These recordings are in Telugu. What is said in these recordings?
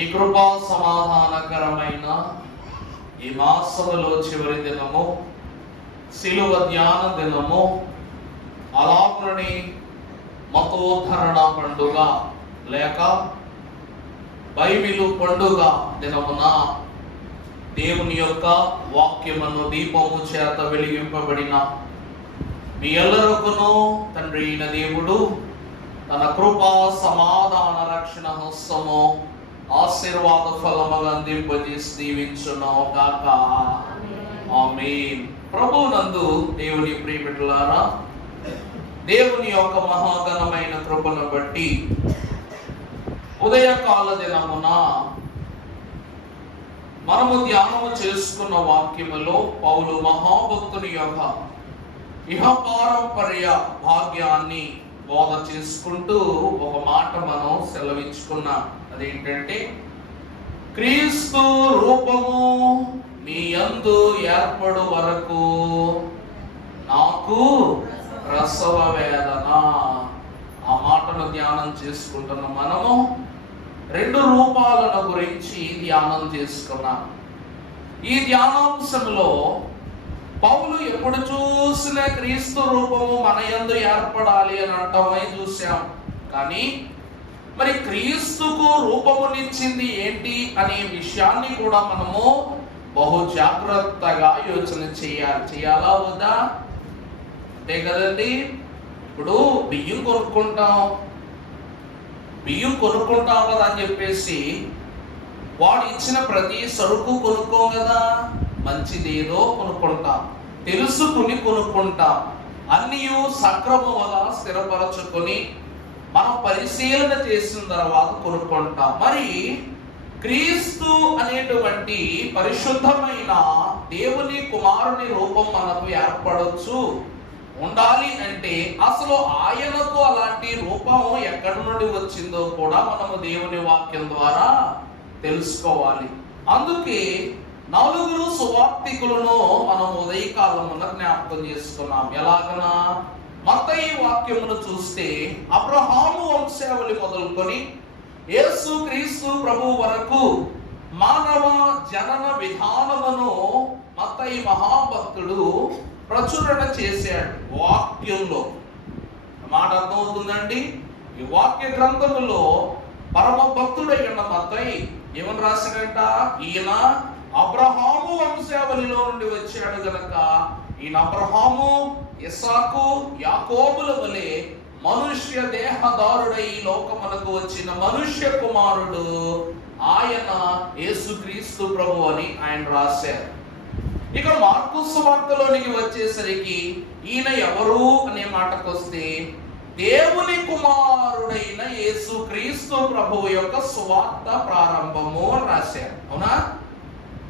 ఈ కృపా సమాధానకరమైన ఈ మాసములో చివరి దినము శిలువ ధ్యాన దినము, అలాగునని మతోద్ధరణ పండుగ లేక బైబిలు పండుగ దినమున దేవుని యొక్క వాక్యమును దీపము చేత వెలిగింపబడిన మీ ఎల్లరకును తండ్రి అయిన దేవుడు తన కృపా సమాధాన రక్షణ హస్తము ఆశీర్వాద ఫలముగా అందింపజేసి దీవించును గాక. ఆమేన్. ప్రభువునందు దేవుని ప్రియబిడ్డలారా, దేవుని యొక్క మహాఘనమైన కృపను బట్టి ఉదయకాల దినమున మనము ధ్యానము చేసుకున్న వాక్యములో పౌలు మహాభక్తుని యొక్క ఇహపారంపర్య భాగ్యాన్ని బోధ చేసుకుంటూ ఒక మాట మనం సెలవించుకున్నాం. అదేంటంటే, క్రీస్తు రూపము నీ యందు ఏర్పడు వరకు నాకు ప్రసవ వేదన. ఆ మాటను ధ్యానం చేసుకుంటున్న మనము రెండు రూపాలను గురించి ధ్యానం చేసుకున్నాం. ఈ ధ్యానాంశంలో పౌలు ఎప్పుడు చూసినా క్రీస్తు రూపము మన యందు ఏర్పడాలి అని అంటామని చూసాం. కానీ మరి క్రీస్తుకు రూపమునిచ్చింది ఏంటి అనే విషయాన్ని కూడా మనము బహు జాగ్రత్తగా యోచన చేయాలా వద్దా? అంతే కదండి. ఇప్పుడు బియ్యం కొనుక్కుంటాం కదా అని చెప్పేసి వాడు ఇచ్చిన ప్రతి సరుకు కొనుక్కోం కదా. మంచిదేదో కొనుక్కుంటాం, తెలుసుకుని కొనుక్కుంటాం, అన్నీ సక్రమంగా స్థిరపరచుకొని మనం పరిశీలన చేసిన తర్వాత కొనుక్కుంటాం. మరి క్రీస్తు అనేటువంటి పరిశుద్ధమైన దేవుని కుమారుని రూపం మనకు ఏర్పడవచ్చు ఉండాలి అంటే అసలు ఆయనకు అలాంటి రూపం ఎక్కడి నుండి వచ్చిందో కూడా మనము దేవుని వాక్యం ద్వారా తెలుసుకోవాలి. అందుకే 4 సువార్తికులను మనం ఉదయకాలమున జ్ఞాపకం చేసుకున్నాం. ఎలాగనా? మత్తయి వాక్యమును చూస్తే అబ్రహాము వంశావళి మొదలుకొని యేసు క్రీస్తు ప్రభు వరకు మానవ జనన విధానమును మత్తయి మహాభక్తుడు ప్రచురణ చేశాడు వాక్యంలో. మాట అర్థమవుతుందండి? ఈ వాక్య గ్రంథములో పరమ భక్తుడైన మత్తయి ఏమని రాశాడంట? ఈయన అబ్రహాము వంశావళిలో నుండి వచ్చాడు గనక ఈయన అబ్రహాము, ఇస్సాకు, యాకోబుల వలె మనుష్య దేహదారుడై ఈ లోకమునకు వచ్చిన మనుష్య కుమారుడు ఆయన యేసుక్రీస్తు ప్రభు అని ఆయన రాశారు. ఇక మార్కు సువార్తలోనికి వచ్చేసరికి ఈయన ఎవరు అనే మాటకు వస్తే దేవుని కుమారుడైన యేసుక్రీస్తు ప్రభు యొక్క సువార్త ప్రారంభము అని రాశారు. అవునా?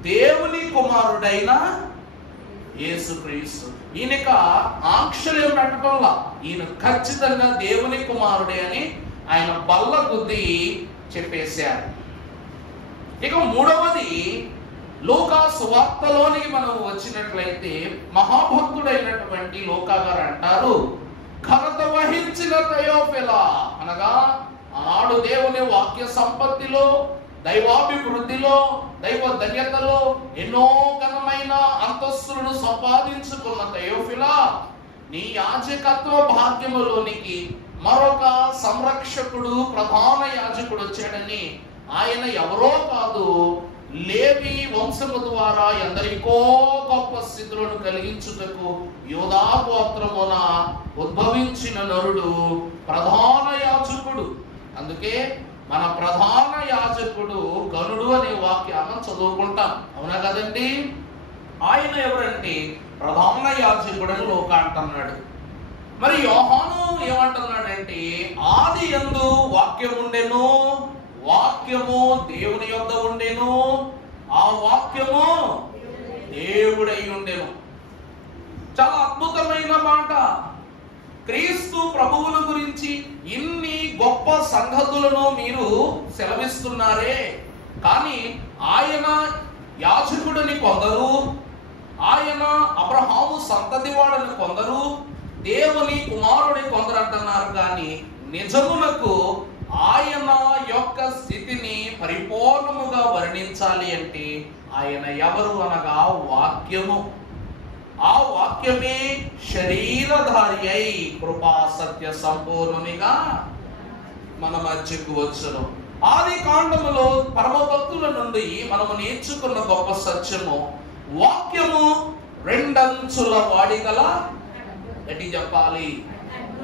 దేవుని కుమారుడైన యేసుక్రీస్తు. ఈయనక ఆక్షర్యం పెట్టడంలా, ఈయన ఖచ్చితంగా దేవుని కుమారుడే అని ఆయన బల్ల గుద్ది చెప్పేశారు. ఇక మూడవది, లూకా సువార్తలోనికి మనం వచ్చినట్లయితే మహాభక్తుడైనటువంటి లూకా గారు అంటారు, ఘనత వహించిన తెయోఫిలా అనగా ఆనాడు దేవుని వాక్య సంపత్తిలో, దైవాభివృద్ధిలో, దైవ ధన్యతలో ఎన్నో ఘనమైన అంతస్తులను సంపాదించుకున్న తెయోఫిలా, నీ యాజకత్వ భాగ్యములోనికి మరొక సంరక్షకుడు, ప్రధాన యాజకుడు వచ్చాడని ఆయన ఎవరో కాదు, లేవి వంశము ద్వారా ఎందరికో గొప్ప స్థితులను కలిగించుటకు యూదా గోత్రమున ఉద్భవించిన నరుడు ప్రధాన యాజకుడు. అందుకే మన ప్రధాన యాజకుడు గనుడు అనే వాక్యాన్ని చదువుకుంటాం. అవునా కదండి? ఆయన ఎవరంటే ప్రధాన యాజకుడు అని లోక అంటున్నాడు. మరి యోహాను ఏమంటున్నాడంటే, ఆది యందు వాక్యం ఉండెను, వాక్యము దేవుని యొద్ద ఉండెను, ఆ వాక్యము దేవుడై ఉండెను. చాలా అద్భుతమైన మాట. క్రీస్తు ప్రభువుల గురించి ఇన్ని గొప్ప సంగతులను మీరు సెలవిస్తున్నారే, కానీ ఆయన యాజకుడిని కొందరు, ఆయన అబ్రహాము సంతతి వాడని కొందరు, దేవుని కుమారుని కొందరు అంటున్నారు. కానీ నిజమునకు ఆయన యొక్క స్థితిని పరిపూర్ణముగా వర్ణించాలి అంటే ఆయన ఎవరు అనగా వాక్యము. ఆ వాక్యమే శరీరధారి అయి కృపా సత్య సంపూర్ణునిగా మన మధ్యకు వచ్చును. ఆది కాండములో పరమ భక్తుల నుండి మనము నేర్చుకున్న గొప్ప సత్యము, వాక్యము రెండంచుల వాడిగల, ఎట్టి చెప్పాలి,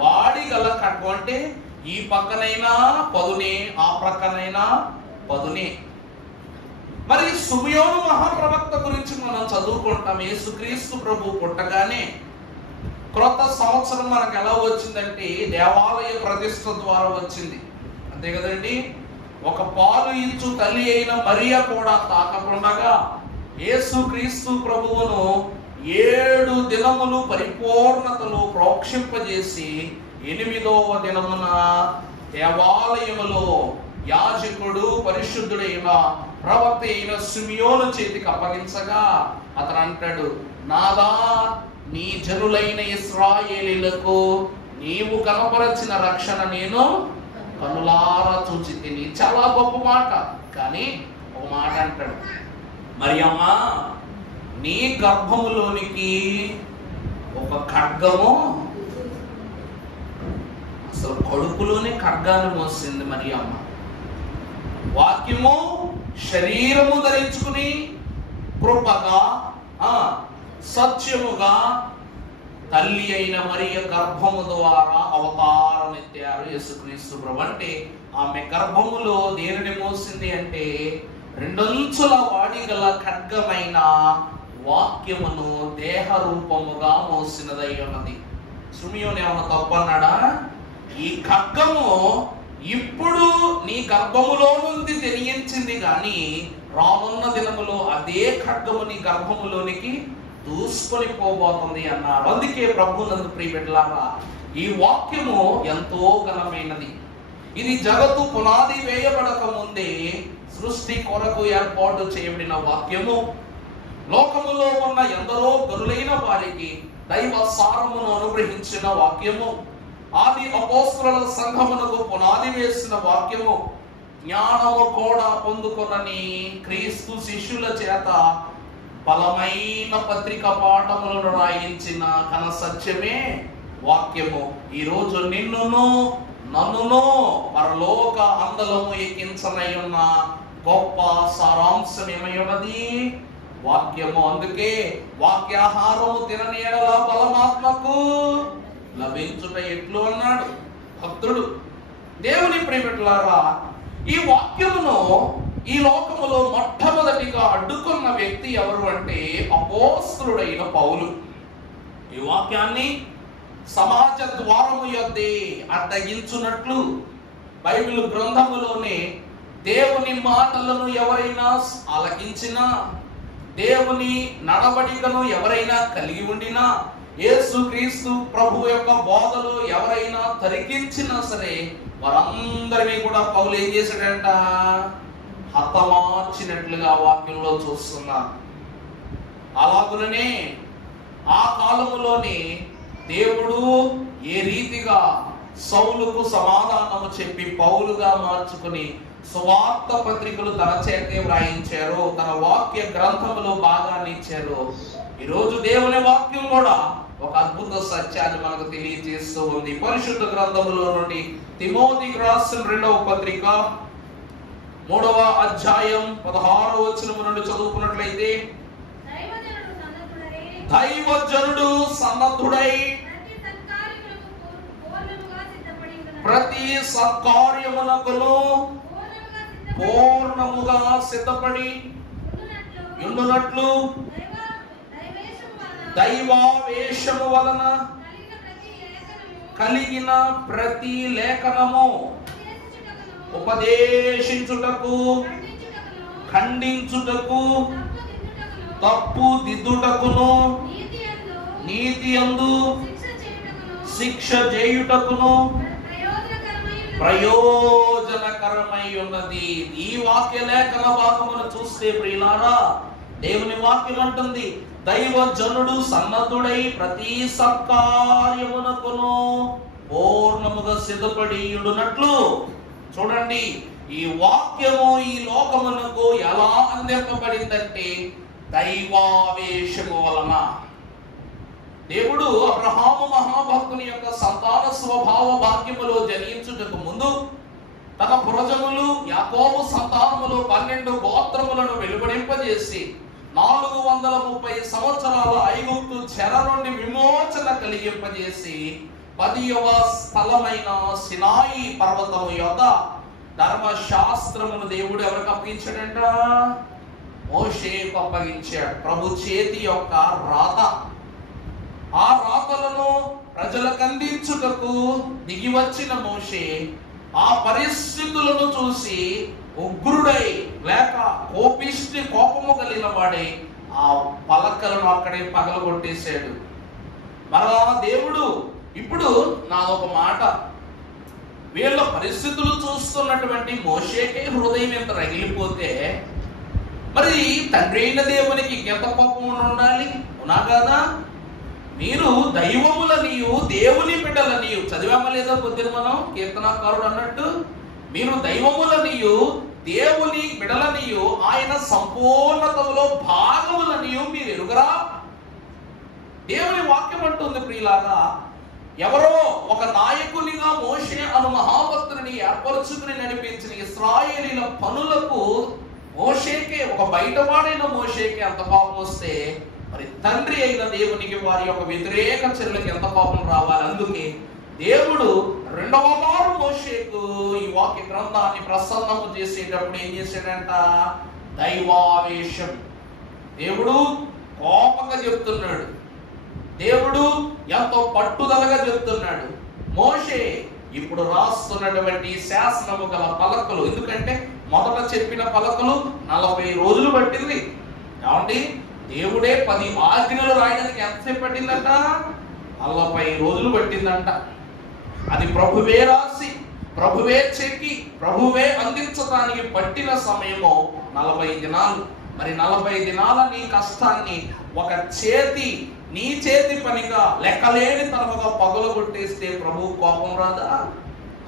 వాడిగల ఖడ్గం. అంటే ఈ పక్కనైనా పదునే, ఆ ప్రక్కనైనా పదునే. మరి సుమయోను మహాప్రవక్త గురించి మనం చదువుకుంటాం. యేసుక్రీస్తు ప్రభు పుట్టగానే క్రొత్త సంవత్సరం మనకు ఎలా వచ్చిందంటే దేవాలయ ప్రతిష్ఠ ద్వారా వచ్చింది, అంతే కదండి. ఒక పాలు ఇచ్చు తల్లి అయిన మరియ కూడా తాకకుండగా యేసుక్రీస్తు ప్రభువును 7 దినములు పరిపూర్ణతలో ప్రోక్షింపజేసి 8వ దినమున దేవాలయములో యాజకుడు పరిశుద్ధుడైన ప్రవక్త అయిన సిమియోను చేతికి అప్పగించగా అతను అంటాడు, నాదా, నీ జనులైన ఇశ్రాయేలీయులకు నీవు కనపరచిన రక్షణ నేను కనులారా చూచి తిని. చాలా గొప్ప మాట. కానీ ఒక మాట అంటాడు, మరి అమ్మా, నీ గర్భములోనికి ఒక ఖడ్గము, అసలు కడుపులోనే ఖడ్గాన్ని మోసింది మరి అమ్మ. వాక్యము శరీరము ధరించుకుని కృపగా సత్యముగా తల్లి అయిన మరియ గర్భము ద్వారా అవతారం ఎత్తారు యేసుక్రీస్తు ప్రభు. అంటే ఆమె గర్భములో దేనిని మోసింది అంటే రెండంచుల వాడిగల ఖడ్గమైన వాక్యమును దేహ రూపముగా మోసినదై ఉన్నది. సుమియోను ఏమన్నా తప్పన్నాడా? ఈ ఖడ్గము ఇప్పుడు నీ గర్భములో నుండి జనించింది, కానీ రానున్న దినములో అదే ఖడ్గము నీ గర్భములోనికి దూసుకొని పోబోతుంది అన్నారు. అందుకే ప్రభునందు ప్రియబిడ్డలారా, ఈ వాక్యము ఎంతో ఘనమైనది. ఇది జగత్తు పునాది వేయబడక ముందే సృష్టి కొరకు ఏర్పాటు చేయబడిన వాక్యము. లోకములో ఉన్న ఎందరో గనులైన వారికి దైవ సారమును అనుగ్రహించిన వాక్యము. ఆది అపోస్తలుల సంఘమునకు పునాది వేసిన వాక్యము. జ్ఞానము కూడా పొందుకొనని క్రీస్తు శిష్యుల చేత బలమైన పత్రిక పాఠములను రాయించిన ఘన సత్యమే వాక్యము. ఈరోజు నిన్నును నన్నును పరలోక అందలము ఎక్కించనై ఉన్న గొప్ప సారాంశం ఏమైనది? వాక్యము. అందుకే వాక్యాహారము తినని ఎడల బలమాత్మకు లభించుట ఎట్లు అన్నాడు భక్తుడు. దేవుని ప్రియబిడ్డలారా, ఈ వాక్యమును ఈ లోకములో మొట్టమొదటిగా అడ్డుకున్న వ్యక్తి ఎవరు అంటే అపోస్తలుడైన పౌలు. ఈ వాక్యాన్ని సమాజ ద్వారము యొద్దే అడ్డగించున్నట్లు బైబిల్ గ్రంథములోనే దేవుని మాటలను ఎవరైనా ఆలకించినా, దేవుని నడవడికను ఎవరైనా కలిగి ఉండినా, యేసుక్రీస్తు ప్రభు యొక్క బోధలు ఎవరైనా తరికించినా సరే వారందరినీ కూడా పౌలు ఏం చేశాడంట? హతమార్చినట్లుగా వాక్యంలో చూస్తున్నారు. అలాగుననే ఆ కాలములోనే దేవుడు ఏ రీతిగా సౌలుకు సమాధానము చెప్పి పౌలుగా మార్చుకుని సువార్త పత్రికలు తన చేతే వ్రాయించారు, తన వాక్య గ్రంథములో భాగాన్ని ఇచ్చారు. ఈరోజు దేవుని వాక్యం కూడా ఒక అద్భుత సత్యాన్ని మనకు తెలియజేస్తూ ఉంది. పరిశుద్ధ గ్రంథములో నుండి తిమోతికి రాసిన 2వ పత్రిక 3వ అధ్యాయం 16వ వచనం నుండి చదువుకున్నట్లయితే, దైవజనుడు సన్నద్ధుడై ప్రతి సత్కార్యమునకును పూర్ణముగా సిద్ధపడి ఉండునట్లు దైవావేశము వలన కలిగిన ప్రతి లేఖనము ఉపదేశించుటకు, ఖండించుటకు, తప్పు దిద్దుటకును, నీతి యందు శిక్ష చేయుటకును ప్రయోజనకరమై ఉన్నది. ఈ వాక్య లేఖన భాగమును చూస్తే ప్రియులారా, దేవుని వాక్యం అంటుంది, దైవజనుడు సన్నద్ధుడై ప్రతి సత్కార్యమునకును పూర్ణముగా సిద్ధపడి ఉండునట్లు చూడండి, ఈ వాక్యము ఈ లోకమునకు ఎలా అందింపబడిందంటే దైవావేశము వలన. దేవుడు అబ్రహాము మహాభక్తుని యొక్క సంతాన స్వభావ భాగ్యములో జనించుటకు ముందు తన పురజనులు యాకోబు సంతానములో 12 గోత్రములను వెలువడింపజేసి 430 సంవత్సరాల ఐగుప్తు చెర నుండి విమోచన కలిగింపజేసి 10వ స్థలమైన సినాయి పర్వతము యొద్ద ధర్మశాస్త్రమును దేవుడు ఎవరికి అప్పగించాడంట? మోషేకు అప్పగించాడు. ప్రభు చేతి యొక్క రాత. ఆ రాతలను ప్రజలకు అందించుటకు దిగి వచ్చిన మోషే ఆ పరిస్థితులను చూసి ఉగ్రుడై లేక కోపము కలిగిన వాడై ఆ పలకలను అక్కడే పగలగొట్టేశాడు. మరలా దేవుడు ఇప్పుడు నాదొక మాట, వీళ్ళ పరిస్థితులు చూస్తున్నటువంటి మోషేకే హృదయం ఎంత రగిలిపోతే మరి తండ్రి అయిన దేవునికి ఎంత కోపం ఉండాలి? ఉన్నా కదా? మీరు దైవములనియు దేవుని బిడ్డలనియు చదివామా లేదా? పొద్దున మనం కీర్తనాకారుడు అన్నట్టు మీరు దైవములనియు దేవుని బిడ్డలనియు ఆయన సంపూర్ణతలో భాగములనియు మీరు ఎరుగరా? దేవుని వాక్యం అంటుంది ప్రియులారా, ఎవరో ఒక నాయకునిగా మోషే అను మహాభక్తుని ఏర్పరచుకుని నడిపించిన ఇశ్రాయేలీల పనులకు మోషేకే, ఒక బయటవాడైన మోషేకే అంత కోపం వస్తే మరి తండ్రి అయిన దేవునికి వారి యొక్క వ్యతిరేక చర్యలకు ఎంత కోపం రావాలి? అందుకే దేవుడు రెండవ మారు మోషేకు ఈ వాక్య గ్రంథాన్ని ప్రసన్నము చేసేటప్పుడు ఏం చేశాడంట? దైవావేశం. దేవుడు కోపంగా చెప్తున్నాడు, దేవుడు ఎంతో పట్టుదలగా చెప్తున్నాడు. మోషే ఇప్పుడు రాస్తున్నటువంటి శాసనము గల పలకలు, ఎందుకంటే మొదట చెప్పిన పలకలు 40 రోజులు పట్టింది. కాబట్టి దేవుడే 10 ఆజ్ఞలు రాయడానికి ఎంతసేపు పట్టిందంట? 40 రోజులు పట్టిందంట. అది ప్రభువే రాసి, ప్రభువే చెక్కి, ప్రభువే అందించడానికి పట్టిన సమయము 40 దినాలు. మరి 40 దినాల నీ కష్టాన్ని ఒక నీ చేతి పనిగా లెక్కలేని తరముగా పగలగొట్టేస్తే ప్రభు కోపం రాదా?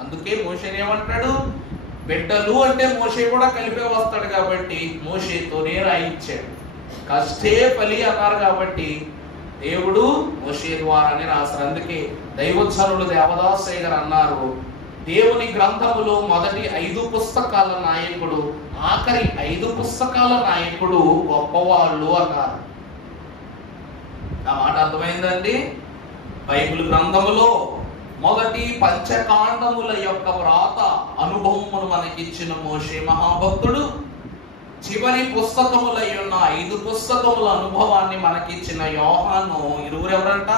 అందుకే మోషేని ఏమంటాడు? బిడ్డలు అంటే మోషే కూడా కలిపే వస్తాడు కాబట్టి మోషేతోనే రాయించాడు. కష్టే ఫలి అన్నారు కాబట్టి దేవుడు మోషే ద్వారానే రాశారు. అందుకే దైవోత్సరులు దేవదాసయ్య గారు అన్నారు, దేవుని గ్రంథములో మొదటి 5 పుస్తకాల నాయకుడు, ఆఖరి 5 పుస్తకాల నాయకుడు గొప్పవాళ్ళు అన్నారు. ఆ మాట అర్థమైందండి? బైబిల్ గ్రంథములో మొదటి పంచకాండముల యొక్క వ్రాత అనుభవమును మనకిచ్చిన మోషే మహాభక్తుడు, చివరి పుస్తకములై ఉన్న 5 పుస్తకముల అనుభవాన్ని మనకిచ్చిన యోహాను ఎవరంట?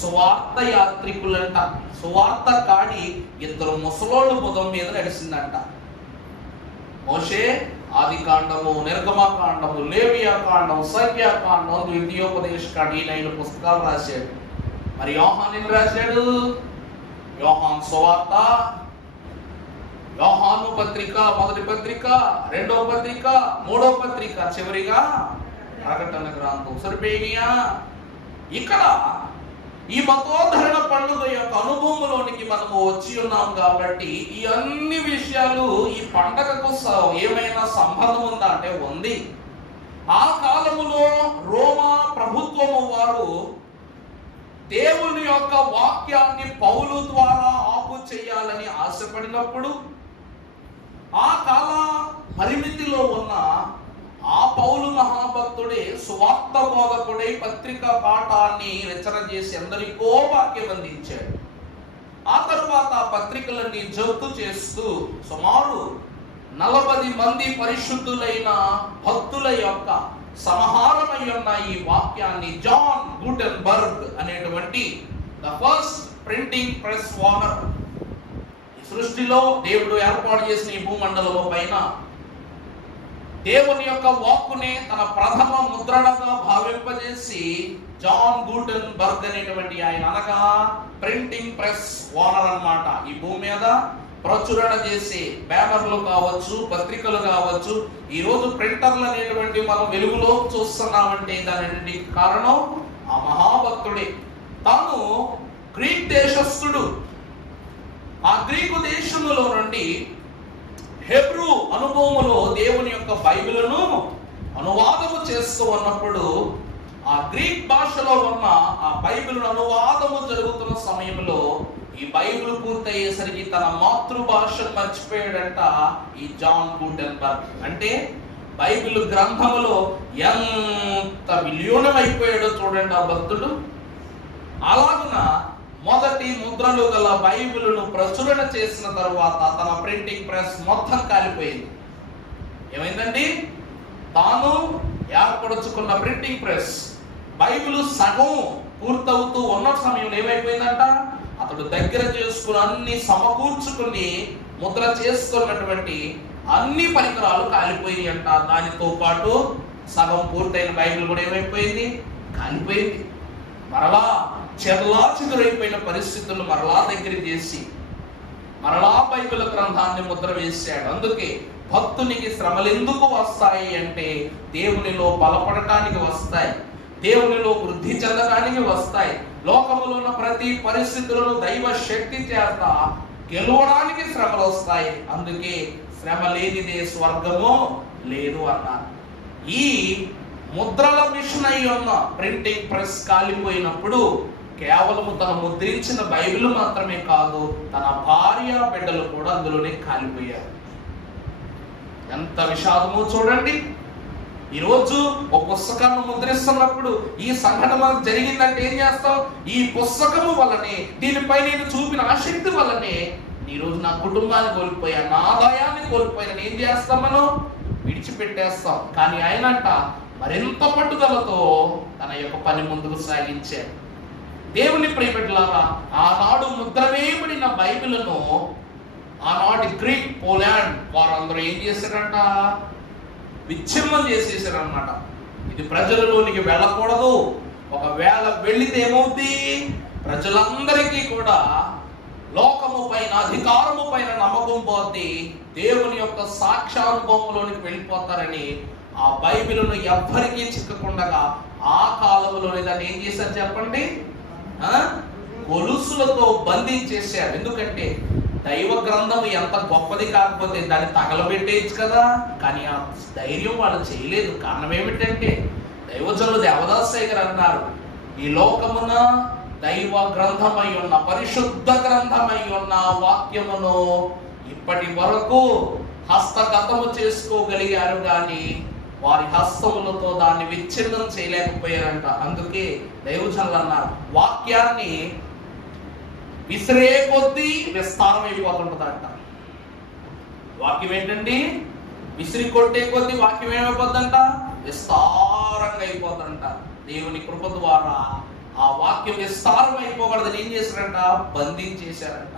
సువార్త యాత్రికులంట. సువార్త కాడి 2 ముసలోళ్ళు బుధం మీద నడిచిందంట. మోషే ఆది కాండము, నిర్గమకాండము, లేవియాకాండం, సంఖ్యాకాండం, ద్వితీయోపదేశ కాండం, ఈ 9 పుస్తకాలు రాశాడు. మరి యోహాను ఏం రాశాడు? యోహాను సువార్త, యోహాను పత్రిక, మొదటి పత్రిక, రెండవ పత్రిక, మూడవ పత్రిక, చివరిగా ప్రకటన గ్రంథం. సరిపోయినాయా? ఇక్కడ ఈ మతోద్ధరణ పండుగ యొక్క అనుభవంలోనికి మనము వచ్చి ఉన్నాం కాబట్టి ఈ అన్ని విషయాలు ఈ పండగకు ఏమైనా సంబంధం ఉందా అంటే ఉంది. ఆ కాలములో రోమా ప్రభుత్వము వారు దేవుని యొక్క వాక్యాన్ని పౌలు ద్వారా ఆపు చేయాలని ఆశపడినప్పుడు ఆ కాల పరిమితిలో ఉన్న ఆ పౌలు మహాభక్తుడే సువార్త బోధకుడై పత్రిక పాఠాన్ని రచన చేసి అందరికో వాక్యం అందించాడు. ఆ తరువాత పత్రికలన్నీ జప్తు చేస్తూ సుమారు 40 మంది పరిశుద్ధులైన భక్తుల యొక్క సమాహారమై ఉన్న ఈ వాక్యాన్ని జాన్ గూటెన్బర్గ్ అనేటువంటి the first printing press owner, సృష్టిలో దేవుడు ఏర్పాటు చేసిన ఈ భూమండలము పైన దేవుని యొక్క వాక్కునే తన ప్రథమ ముద్రణగా భావింపజేసి జాన్ గూటెన్బర్గ్ అనేటువంటి ఆయన, అనగా ప్రింటింగ్ ప్రెస్ ఓనర్ అన్నమాట. ఈ భూమి మీద ప్రచురణ చేసి బ్యానర్లు కావచ్చు, పత్రికలు కావచ్చు, ఈ రోజు ప్రింటర్లు అనేటువంటి మనం వెలుగులో చూస్తున్నామంటే దానికి కారణం ఆ మహాభక్తుడే. తాను గ్రీక్ దేశస్థుడు. ఆ గ్రీకు దేశములో నుండి కాబట్టి హెబ్రూ అనుభవములో దేవుని యొక్క బైబిలును అనువాదము చేస్తూ ఉన్నప్పుడు ఆ గ్రీక్ భాషలో ఉన్న ఆ బైబిల్ అనువాదము జరుగుతున్న సమయంలో ఈ బైబిల్ పూర్తయ్యేసరికి తన మాతృభాషను మర్చిపోయాడంట ఈ జాన్ గూటెన్బర్గ్. అంటే బైబిల్ గ్రంథములో ఎంత విలీనమైపోయాడో చూడండి ఆ భక్తుడు. అలాగున మొదటి ముద్రలు గల బైబిలును ప్రచురణ చేసిన తరువాత తన ప్రింటింగ్ ప్రెస్ మొత్తం కాలిపోయింది. ఏమైందండి? తాను ఏర్పరచుకున్న ప్రింటింగ్ ప్రెస్ బైబిల్ సగం పూర్తవుతూ ఉన్న సమయంలో ఏమైపోయిందంట, అతడు దగ్గర చేసుకుని అన్ని సమకూర్చుకుని ముద్ర చేస్తున్నటువంటి అన్ని పరికరాలు కాలిపోయి అంట. దానితో పాటు సగం పూర్తయిన బైబిల్ కూడా ఏమైపోయింది, కాలిపోయింది. మరలా చెల్లా చెదురైపోయిన పరిస్థితులను మరలా దగ్గర చేసి మరలా బైబిల్ గ్రంథాన్ని ముద్ర వేశాడు. అందుకే భక్తునికి శ్రమలు ఎందుకు వస్తాయి అంటే దేవునిలో బలపడటానికి వస్తాయి, దేవునిలో వృద్ధి చెందడానికి వస్తాయి. లోకములో ఉన్న ప్రతి పరిస్థితులను దైవ శక్తి చేత గెలవడానికి శ్రమలు వస్తాయి. అందుకే శ్రమ లేనిదే స్వర్గము లేదు అన్నారు. ఈ ముద్రల మిషన్ అయి ఉన్న ప్రింటింగ్ ప్రెస్ కాలిపోయినప్పుడు కేవలం తన ముద్రించిన బైబిల్ మాత్రమే కాదు, తన భార్య బిడ్డలు కూడా అందులోనే కాలిపోయారు. ఎంత విషాదమో చూడండి. ఈరోజు ఒక పుస్తకాన్ని ముద్రిస్తున్నప్పుడు ఈ సంఘటన జరిగిందంటే ఏం చేస్తాం? ఈ పుస్తకము వల్లనే, దీనిపై నేను చూపిన ఆసక్తి వల్లనే ఈరోజు నా కుటుంబాన్ని కోల్పోయాను, నా ఆదాయాన్ని కోల్పోయాను. ఏం చేస్తాం? మనం విడిచిపెట్టేస్తాం. కానీ ఆయనంట మరింత పట్టుదలతో తన యొక్క పని ముందుకు సాగించారు. దేవుని ప్రియబిడ్డలారా, ఆనాడు ముద్ర వేయబడిన బైబిలును ఆనాటి గ్రీక్, పోలాండ్ వారందరూ ఏం చేశారంట? విచ్ఛిన్నం చేసేసారనమాట. ఇది ప్రజలలోనికి వెళ్ళకూడదు. ఒకవేళ వెళ్ళితే ఏమవుద్ది? ప్రజలందరికీ కూడా లోకము పైన, అధికారము పైన నమ్మకం పోద్ది, దేవుని యొక్క సాక్షానుభవంలోనికి వెళ్ళిపోతారని ఆ బైబిలును ఎవ్వరికీ చిక్కకుండా ఆ కాలంలోనే దాన్ని ఏం చేశారు చెప్పండి? గొలుసులతో బంధించేశారు. ఎందుకంటే దైవ గ్రంథం ఎంత గొప్పది కాకపోతే దాన్ని తగలబెట్టేయచ్చు కదా. కానీ ఆ ధైర్యం వాళ్ళు చేయలేదు. కారణం ఏమిటంటే దైవజనులు దేవదాసయ్య గారు అన్నారు, ఈ లోకమున దైవ గ్రంథమై ఉన్న, పరిశుద్ధ గ్రంథమై ఉన్న వాక్యమును ఇప్పటి వరకు హస్తగతము చేసుకోగలిగారు కానీ వారి హస్తములతో దాన్ని విచ్ఛిన్నం చేయలేకపోయారంట. అందుకే దైవజనులు అన్నారు, వాక్యాన్ని విసిరే కొద్దీ విస్తారం అయిపోతుంటదంట. వాక్యం ఏంటండి? విసిరి కొట్టే కొద్దీ వాక్యం ఏమైపోద్దంట? విస్తారంగా అయిపోతుందంట. దేవుని కృప ద్వారా ఆ వాక్యం విస్తారం అయిపోకూడదని ఏం చేశారంట? బంధించేశారంట.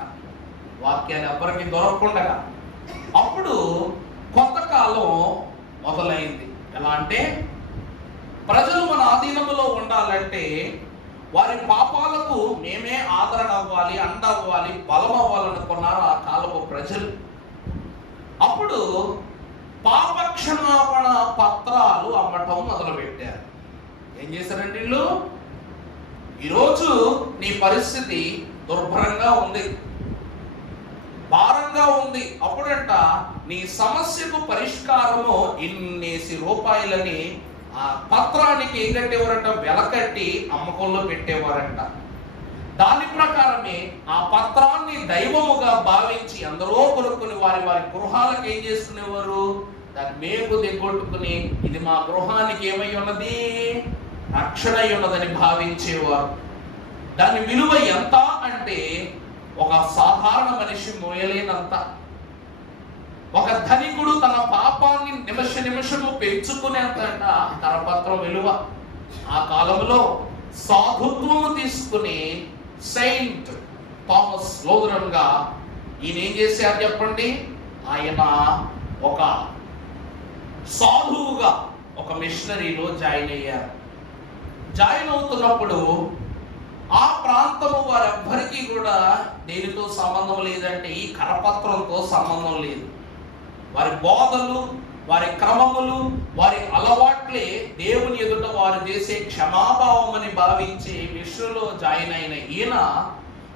వాక్యాన్ని ఎవరికి దొరకకుండా. అప్పుడు కొత్త కాలం మొదలైంది. ఎలా అంటే ప్రజలు మన ఆధీనములో ఉండాలంటే వారి పాపాలకు మేమే ఆదరణ అవ్వాలి, అండ అవ్వాలి, బలం అవ్వాలనుకున్నారు ఆ కాలపు ప్రజలు. అప్పుడు పాప క్షమాపణ పత్రాలు అమ్మటం మొదలుపెట్టారు. ఏం చేశారండి వీళ్ళు? ఈరోజు నీ పరిస్థితి దుర్భరంగా ఉంది, భారంగా ఉంది. అప్పుడంట నీ సమస్యకు పరిష్కారము ఇన్నేసి రూపాయలని ఆ పత్రానికి ఏం కట్టేవారంట? వెలకట్టి అమ్మకంలో పెట్టేవారంట. దాని ప్రకారమే ఆ పత్రాన్ని దైవముగా భావించి అందరూ కొనుక్కుని వారి వారి గృహాలకు ఏం చేసుకునేవారు? దాన్ని మేకు దిగొట్టుకుని ఇది మా గృహానికి ఏమై ఉన్నది? రక్షణ అయి ఉన్నదని భావించేవారు. దాని విలువ ఎంత అంటే ఒక సాధారణ మనిషి మోయలేనంత. ఒక ధనికుడు తన పాపాన్ని నిమిషము పెంచుకునేంత కరపత్రం విలువ. ఆ కాలంలో సాధుత్వము తీసుకుని సెయింట్ థామస్ లోథరన్ గా ఈయన ఏం చేశారు చెప్పండి? ఆయన ఒక సాధువుగా ఒక మిషనరీలో జాయిన్ అయ్యారు. జాయిన్ అవుతున్నప్పుడు ఆ ప్రాంతము వారెవ్వరికీ కూడా దేనితో సంబంధం లేదంటే ఈ కరపత్రంతో సంబంధం లేదు. వారి బోధలు, వారి క్రమములు, వారి అలవాట్లే దేవుని ఎదుట వారు చేసే క్షమాభావం అని భావించే విషయంలో జాయిన్ అయిన ఈయన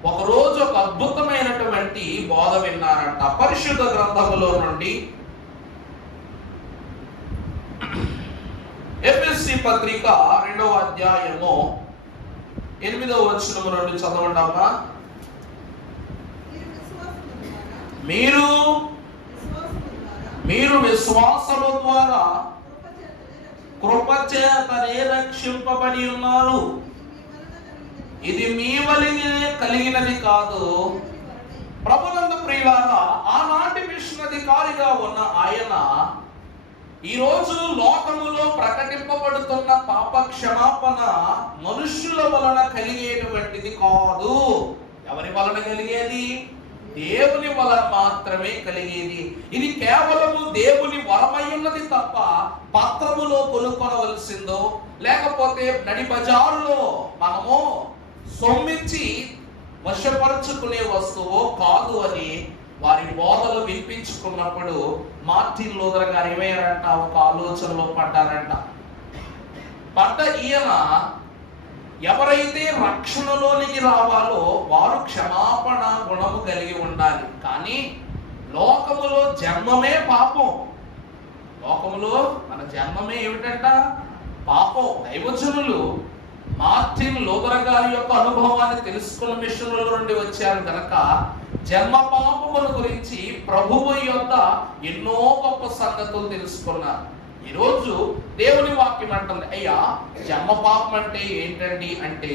ఒకరోజు ఒక అద్భుతమైనటువంటి బోధ విన్నారంట. పరిశుద్ధ గ్రంథములో నుండి ఎఫెసీ పత్రిక 2వ అధ్యాయము 8వ వచనము నుండి చదవండమ్మా. మీరు విశ్వాసము ద్వారా కృపచేతనే రక్షింపబడి ఉన్నారు. ఇది మీ వలనే కలిగినది కాదు, ప్రభునందు ప్రియులారా. ఆనాటి మిషనధికారిగా ఉన్న ఆయన ఈరోజు లోకములో ప్రకటింపబడుతున్న పాప క్షమాపణ మనుష్యుల వలన కలిగేటువంటిది కాదు. ఎవరి వలన కలిగేది? దేవుని వలన మాత్రమే కలిగేది. ఇది కేవలము దేవుని వరమయ్యున్నది తప్ప పత్రములో కొనుక్కొనవలసిందో లేకపోతే నడి బజారులో మనము సొమ్మిచ్చి వశపరుచుకునే వస్తువు కాదు అని వారి బోధలు వినిపించుకున్నప్పుడు మార్టిన్ లూథర్ గారు ఏమయ్యారంట? ఒక ఆలోచనలో పడ్డారంట. ఈయన ఎవరైతే రక్షణలోనికి రావాలో వారు క్షమాపణ గుణము కలిగి ఉండాలి. కానీ లోకములో జన్మమే పాపం. లోకములో మన జన్మమే ఏమిటంట? పాపం. దైవజనులు మార్టిన్ లూథర్ గారి యొక్క అనుభవాన్ని తెలుసుకున్న మిషన్ల నుండి వచ్చారు కనుక జన్మ పాపముల గురించి ప్రభువు యొక్క ఎన్నో గొప్ప సంగతులు తెలుసుకున్నారు. ఈరోజు దేవుని వాక్యం అంటుంది, అయ్యా జన్మ పాపం అంటే ఏంటండి అంటే,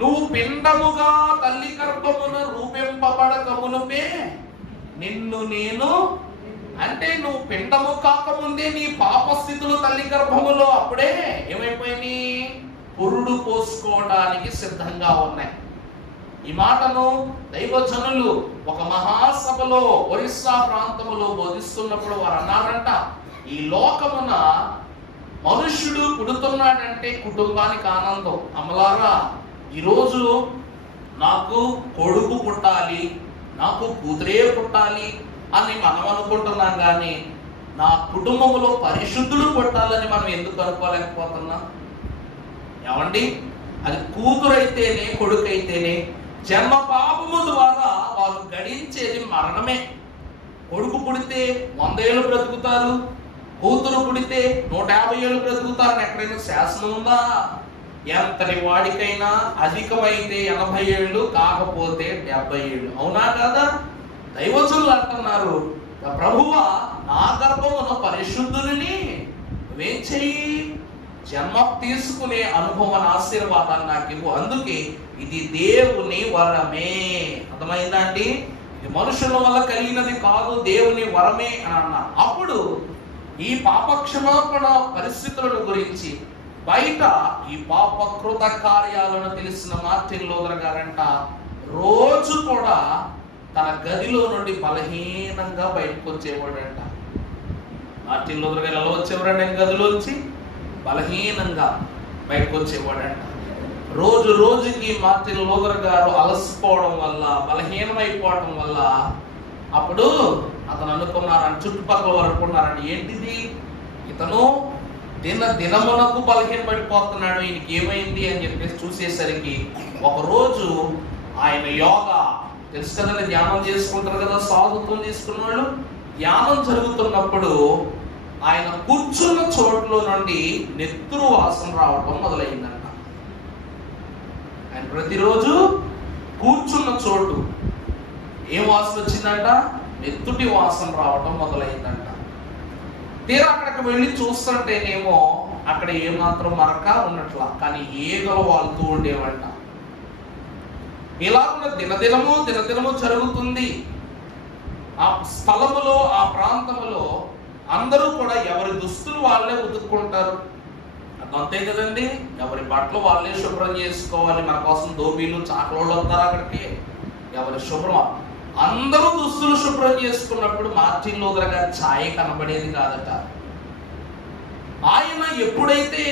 నువ్వు పిండముగా తల్లి గర్భమున రూపింపబడక మునుపే నిన్ను నేను, అంటే నువ్వు పిండము కాకముందే నీ పాప స్థితులు తల్లి గర్భములో అప్పుడే ఏమైపోయినాయి? పురుడు పోసుకోవడానికి సిద్ధంగా ఉన్నాయి. ఈ మాటను దైవజనులు ఒక మహాసభలో ఒరిస్సా ప్రాంతములో బోధిస్తున్నప్పుడు వారు అన్నారంట, ఈ లోకమున మనుష్యుడు పుడుతున్నాడంటే కుటుంబానికి ఆనందం. అమలారా, ఈరోజు నాకు కొడుకు పుట్టాలి, నాకు కూతురే పుట్టాలి అని మనం అనుకుంటున్నాం, కానీ నా కుటుంబంలో పరిశుద్ధులు పుట్టాలని మనం ఎందుకు అనుకోలేకపోతున్నాం? ఏమండి, అది కూతురైతేనే కొడుకైతేనే జన్మ పాపము ద్వారా వారు గడించేది మరణమే. కొడుకు పుడితే 100 ఏళ్ళు బ్రతుకుతారు, కూతురు పుడితే 150 ఏళ్ళు బ్రతుకుతారని ఎక్కడైనా శాసనం ఉందా? ఎంతటి వాడికైనా అధికమైతే 80 ఏళ్ళు, కాకపోతే 70 ఏళ్ళు. అవునా కాదా? దైవజనులు అంటున్నారు, ప్రభువా నా గర్భమున పరిశుద్ధులని నువ్వేం చెయ్యి, జన్మ తీసుకునే అనుభవం ఆశీర్వాదాన్ని నాకు ఇవ్వు. అందుకే ఇది దేవుని వరమే. అర్థమైందా అండి? ఇది మనుషుల వల్ల కలిగినది కాదు, దేవుని వరమే అని అన్నారు. అప్పుడు ఈ పాపక్షమాపణ పరిస్థితులను గురించి బయట ఈ పాపకృత కార్యాలను తెలిసిన మార్టిన్ లూథర్ గారంట రోజు కూడా తన గదిలో నుండి బలహీనంగా బయటకు వచ్చేవాడంట. మార్టిన్ లూథర్ గారు ఎలా వచ్చేవాడండి? గదిలోంచి బలహీనంగా బయటకు వచ్చేవాడంట. రోజు రోజుకి మార్టిన్ లూథర్ గారు అలసిపోవడం వల్ల, బలహీనమైపోవడం వల్ల అప్పుడు అతను అనుకున్నారంట, చుట్టుపక్కల వారు అనుకున్నారంట, ఏంటిది ఇతను దినమునకు బలహీనపడిపోతున్నాడు, ఈయనకి ఏమైంది అని చెప్పేసి చూసేసరికి ఒకరోజు ఆయన యోగా తెలుసు కదండి, ధ్యానం చేసుకుంటారు కదా సాధుత్వం తీసుకున్న వాళ్ళు, ధ్యానం జరుగుతున్నప్పుడు ఆయన కూర్చున్న చోట్లో నుండి నెత్తురు వాసన రావటం మొదలైందంట. ఆయన ప్రతిరోజు కూర్చున్న చోటు ఏం వాసన వచ్చిందంట? నెత్తుటి వాసన రావటం మొదలైందంట. తీరా అక్కడికి వెళ్ళి చూస్తుంటేనేమో అక్కడ ఏమాత్రం మరక ఉన్నట్లా, కానీ ఈగలు వాళ్తూ ఉండేవంట. ఇలా కూడా దినదినము జరుగుతుంది. ఆ స్థలములో, ఆ ప్రాంతములో అందరూ కూడా ఎవరి దుస్తులు వాళ్ళే ఉతుక్కుంటారు. అంతే కదండి, ఎవరి బట్టలు వాళ్ళే శుభ్రం చేసుకోవాలి. మన కోసం దోబీలు చాకలోళ్ళు వస్తారు అక్కడికి, ఎవరి శుభ్రం అందరూ దుస్తులు శుభ్రం చేసుకున్నప్పుడు మార్టిన్ లూథర్ గారి ఛాయ కనబడేది కాదట. ఆయన ఎప్పుడైతే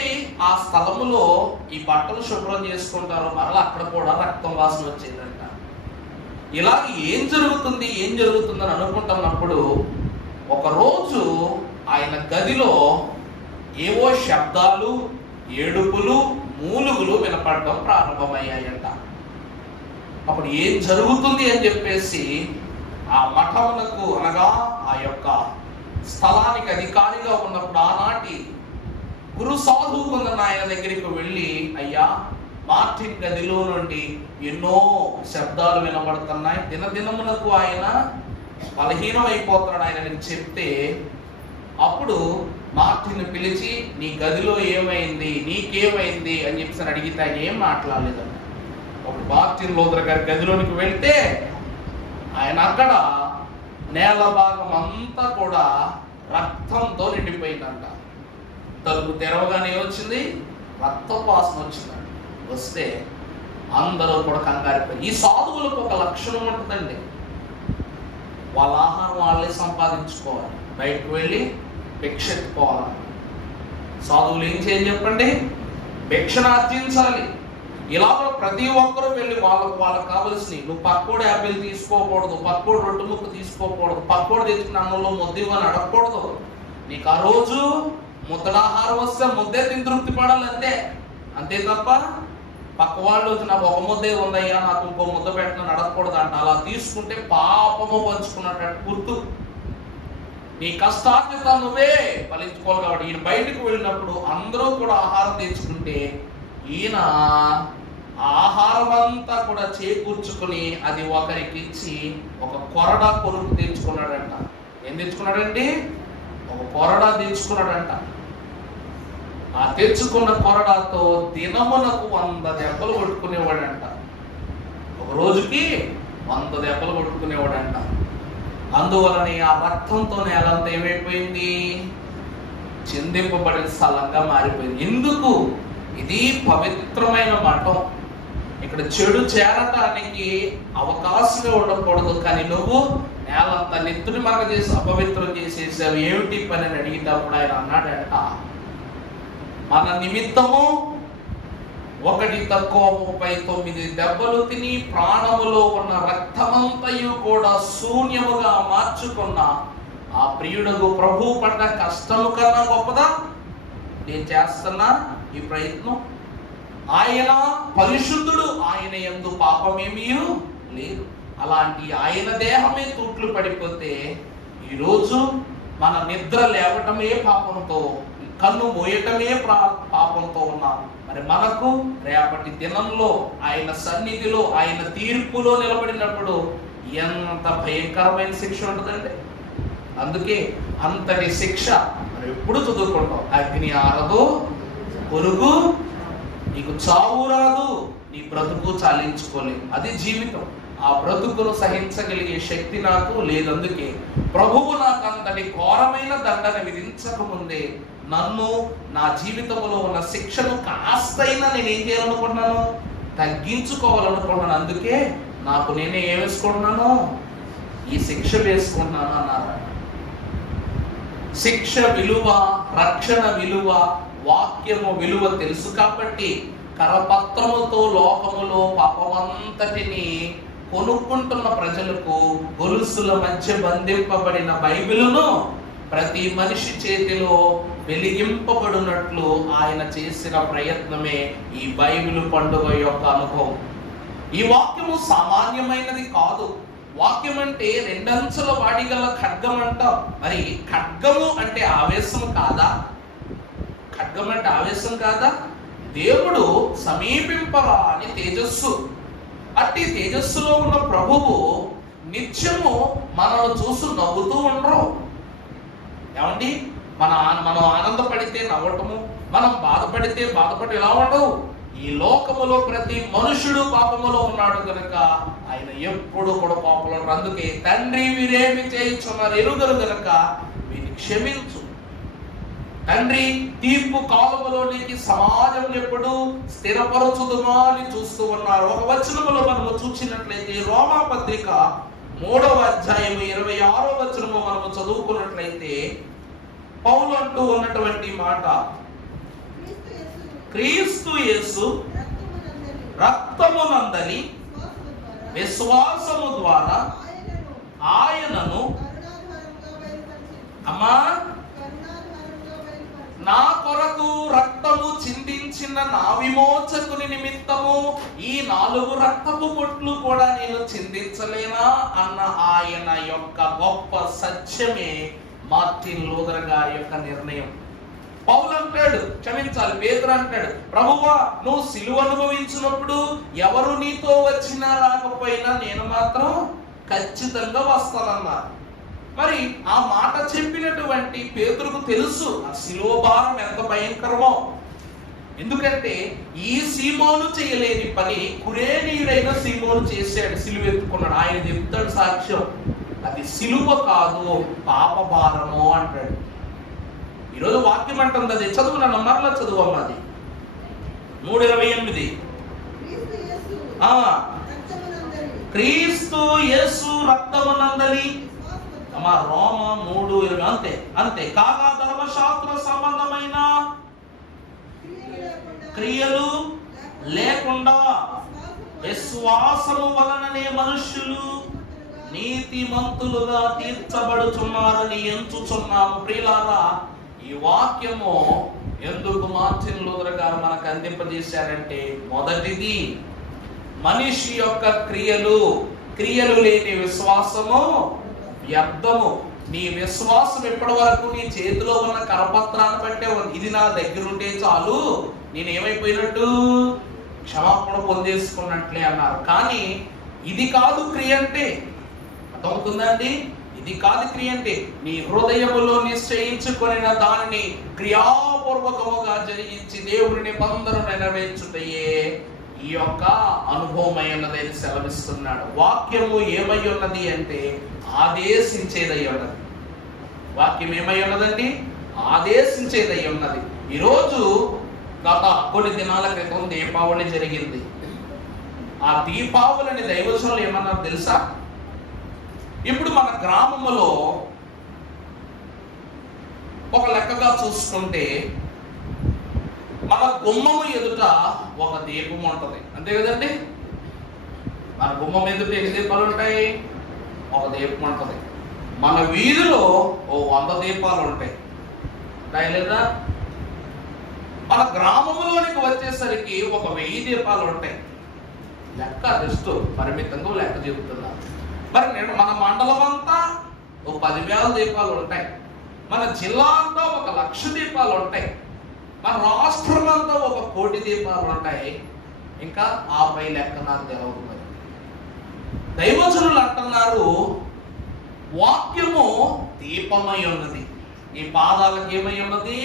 ఆ స్థలములో ఈ బట్టలు శుభ్రం చేసుకుంటారో మరలా అక్కడ కూడా రక్తం వాసన వచ్చేదంట. ఇలాగ ఏం జరుగుతుందని అనుకుంటున్నప్పుడు ఒకరోజు ఆయన గదిలో ఏవో శబ్దాలు, ఏడుపులు, మూలుగులు వినపడడం ప్రారంభమయ్యాయంట. అప్పుడు ఏం జరుగుతుంది అని చెప్పేసి ఆ మఠమునకు అనగా ఆ యొక్క స్థలానికి అధికారిగా ఉన్నప్పుడు ఆనాటి గురు సాధువు కొందరు ఆయన దగ్గరికి వెళ్ళి, అయ్యా మార్టిన్ గదిలో నుండి ఎన్నో శబ్దాలు వినబడుతున్నాయి, దినదినమునకు ఆయన బలహీనం అయిపోతున్నాడు ఆయన చెప్తే, అప్పుడు మార్టిన్ పిలిచి నీ గదిలో ఏమైంది, నీకేమైంది అని చెప్పి అడిగితే ఆయన ఏం మాట్లాడలేదన్న. అప్పుడు మార్టిన్ లూథర్ గారి గదిలోనికి వెళ్తే ఆయన అక్కడ నేల భాగం అంతా కూడా రక్తంతో నిండిపోయిందంట. తలుపు తెరవగానే వచ్చింది, రక్తపాసన వచ్చిందంట. వస్తే అందరూ కూడా కంగారిపోయి. ఈ సాధువులకు ఒక లక్షణం ఉంటుందండి, వాళ్ళ ఆహారం వాళ్ళే సంపాదించుకోవాలి, బయటకు వెళ్ళి భిక్ష ఎత్తుకోవాలి. సాధువులు ఏం చేయాలి చెప్పండి? భిక్షను ఆర్జించాలి. ఇలాగ ప్రతి ఒక్కరూ వెళ్ళి వాళ్ళకు కావలసినవి, నువ్వు పక్కోడు యాపిల్ తీసుకోకూడదు, పక్కోడు రొట్టె ముక్క తీసుకోకూడదు, పక్కోడు తెచ్చుకున్న అన్నంలో ముద్ద అని అడగకూడదు. నీకు ఆ రోజు ముద్దడాహారం వస్తే ముద్దే తిని తృప్తి పడాలి, అంతే తప్ప పక్క వాళ్ళు వచ్చి నాకు ఒక ముద్దే ఉందయ్యా నాకు ఇంకో ముద్ద పెట్టిన అడగకూడదు అంట. అలా తీసుకుంటే పాపము పంచుకున్నట్టు గుర్తు. నీ కష్టార్జిత నువ్వే ఫలించుకోవాలి. కాబట్టి ఈయన బయటకు వెళ్ళినప్పుడు అందరూ కూడా ఆహారం తెచ్చుకుంటే ఈయన ఆహారం అంతా కూడా చేకూర్చుకుని అది ఒకరికి ఇచ్చి ఒక కొరడా కొరుకు తెచ్చుకున్నాడంట. ఏం తెచ్చుకున్నాడండి? ఒక కొరడా తెచ్చుకున్నాడంట. ఆ తెచ్చుకున్న కొరడాతో దినమునకు 100 దెబ్బలు కొట్టుకునేవాడంట. ఒక రోజుకి 100 దెబ్బలు కొట్టుకునేవాడంట. అందువలన ఆ రక్తంతో నేలంతా ఏమైపోయింది? చిందింపబడిన స్థలంగా మారిపోయింది. ఎందుకు? ఇది పవిత్రమైన మఠం. ఇక్కడ చెడు చేరటానికి అవకాశమే ఉండకూడదు. కానీ నువ్వు నేలంతా నెత్తుని మరక చేసి అపవిత్రం చేసేసావు, ఏమిటి పని అని అడిగినప్పుడు ఆయన అన్నాడంట, మన నిమిత్తము 1 తక్కువ 39 దెబ్బలు తిని ప్రాణములో ఉన్న రక్తమంతయు కూడా శూన్యముగా మార్చుకున్న ఆ ప్రియుడగు ప్రభు పడ్డ కష్టము కన్నా గొప్పదా నేను చేస్తున్నా ఈ ప్రయత్నం? ఆయన పరిశుద్ధుడు, ఆయన యందు పాపమేమీ లేదు. అలాంటి ఆయన దేహమే తూట్లు పడిపోతే ఈరోజు మన నిద్ర లేవటమే పాపంతో, కన్ను మోయటమే పాపంతో ఉన్నాం. మరి మనకు రేపటి దినంలో ఆయన సన్నిధిలో ఆయన తీర్పులో నిలబడినప్పుడు ఎంత భయంకరమైన శిక్ష ఉంటుందండి. అందుకే అంతటి శిక్ష మనం ఎప్పుడు చదువుకుంటాం. అగ్ని ఆరదు, పొరుగు నీకు చావు రాదు, నీ బ్రతుకు చాలించుకోలేదు. అది జీవితం. ఆ బ్రతుకును సహించగలిగే శక్తి నాకు లేదు. అందుకే ప్రభువు నాకు అంతటి ఘోరమైన దండన విధించక ముందే నన్ను, నా జీవితంలో ఉన్న శిక్షను కాస్తైనా నేను ఏం చేయాలనుకుంటున్నాను? తగ్గించుకోవాలనుకుంటున్నాను. అందుకే నాకు నేనే ఏం వేసుకుంటున్నాను? ఈ శిక్ష వేసుకుంటున్నాను అన్నారు. శిక్ష విలువ, రక్షణ విలువ, వాక్యము విలువ తెలుసు కాబట్టి కరపత్రముతో లోకములో పాపమంతటిని కొనుక్కుంటున్న ప్రజలకు గొలుసుల మధ్య బంధింపబడిన బైబిలును ప్రతి మనిషి చేతిలో వెలిగింపబడినట్లు ఆయన చేసిన ప్రయత్నమే ఈ బైబిలు పండుగ యొక్క అనుభవం. ఈ వాక్యము సామాన్యమైనది కాదు. వాక్యం అంటే 2 అంచుల వాడిగల ఖడ్గం అంటాం. మరి ఖడ్గము అంటే ఆవేశం కాదా? ఖడ్గం అంటే ఆవేశం కాదా? దేవుడు సమీపింపరా అని తేజస్సు. అట్టి తేజస్సులో ఉన్న ప్రభువు నిత్యము మనల్ని చూస్తూ నవ్వుతూ ఉండరు. ఏమండి? మనం ఆనందపడితే నవ్వటము, మనం బాధపడితే బాధపడి ఎలా ఉండవు. ఈ లోకములో ప్రతి మనుషుడు పాపములో ఉన్నాడు కనుక ఆయన ఎప్పుడు కూడా పాపంలో. అందుకే తండ్రి వీరేమి చేయించున్నారు ఎరుగరు కనుక వీరిని క్షమించు. తండ్రి తీర్పు కాలములోనికి సమాజం ఎప్పుడు స్థిరపరచుదుమా అని చూస్తూ ఉన్నారు. ఒక వచనములో మనము చూసినట్లయితే రోమా పత్రిక 3వ అధ్యాయము 26వ వచనము మనము చదువుకున్నట్లయితే పౌలు అంటూ ఉన్నటువంటి మాట, క్రీస్తు యేసు రక్తమునందలి విశ్వాసము ద్వారా ఆయనను అమ్మా నా కొరకు రక్తము చిందించి ఇచ్చిన నా విమోచకుని నిమిత్తము ఈ 4 రక్తపు బొట్లు కూడా నేను చిందించలేనా అన్న ఆయన యొక్క గొప్ప సత్యమే మార్టిన్ లూథర్ గారి యొక్క నిర్ణయం. పౌలు అంటాడు, క్షమించాలి, పేతురు అంటాడు, ప్రభువా నువ్వు సిలువ అనుభవించినప్పుడు ఎవరు నీతో వచ్చినా రాకపోయినా నేను మాత్రం ఖచ్చితంగా వస్తానన్నారు. మరి ఆ మాట చెప్పినటువంటి పేతురుకు తెలుసు ఆ సిలువ భారం ఎంత భయంకరమో. ఎందుకంటే ఈ సీమోను చేయలేని పని కురేనీయుడైన సీమోను చేశాడు, సిలువ ఎత్తుకున్నాడు. ఆయన చెప్తాడు సాక్ష్యం, అది సిలువ కాదు పాప భారము అంటాడు. ఈరోజు వాక్యం అంటుంది, అది చదువు, నన్ను మరలా చదువు అది 3:28. క్రీస్తు యేసు రక్తమునందలి రోమ 3:20. అంతే అంతే. కాగా ధర్మశాస్త్ర సంబంధమైన క్రియలు లేకుండా విశ్వాసము వలననే మనుష్యులు నీతిమంతులుగా తీర్చబడుచున్నారని ఎంచుచున్నాము. ప్రియులారా, ఈ వాక్యము ఎందుకు మార్టిన్ లూథర్ గారు మనకు అందింపజేశారంటే, మొదటిది మనిషి యొక్క క్రియలు లేని విశ్వాసము వ్యర్థము. నీ విశ్వాసం ఇప్పటి వరకు నీ చేతిలో ఉన్న కరపత్రాన్ని బట్టే ఉంది. ఇది నా దగ్గర ఉంటే చాలు, నేనేమైపోయినట్టు, క్షమాపణ పొందేసుకున్నట్లే అన్నారు. కానీ ఇది కాదు క్రియ అంటే. అర్థమవుతుందండి? ఇది కాదు క్రియ అంటే. నీ హృదయములో నిశ్చయించుకొనిన దానిని క్రియాపూర్వకముగా జరిగించి దేవుని నిబంధనను నెరవేర్చుటయే ఈ యొక్క అనుభవమై ఉన్నదని సెలవిస్తున్నాడు. వాక్యము ఏమై ఉన్నది అంటే ఆదేశించేదై ఉన్నది. వాక్యం ఏమై ఉన్నదండి? ఆదేశించేదై ఉన్నది. ఈరోజు గత కొన్ని దినాల క్రితం దీపావళి జరిగింది. ఆ దీపావళిని దైవజనులు ఏమన్నారు తెలుసా? ఇప్పుడు మన గ్రామంలో ఒక లెక్కగా చూసుకుంటే మన గుమ్మము ఎదుట ఒక దీపం ఉంటుంది, అంతే కదండి? మన గుమ్మం ఎదుట ఎన్ని దీపాలు ఉంటాయి? ఒక దీపం ఉంటుంది. మన వీధిలో 100 దీపాలు ఉంటాయి లేదా? మన గ్రామంలోనికి వచ్చేసరికి 1000 దీపాలు ఉంటాయి. లెక్క జస్ట్ పరిమితంగా లెక్క చెబుతున్నా. మరి నేను మన మండలం అంతా 10,000 దీపాలు ఉంటాయి. మన జిల్లా అంతా 1,00,000 దీపాలు ఉంటాయి. మన రాష్ట్రం అంతా 1,00,00,000 దీపాలు ఉంటాయి. ఇంకా ఆపై లెక్క నాకు తెలవదు. మరి దైవజనులు అంటున్నారు, వాక్యము దీపమై ఉన్నది, ఈ పాదాలకు ఏమై ఉన్నది?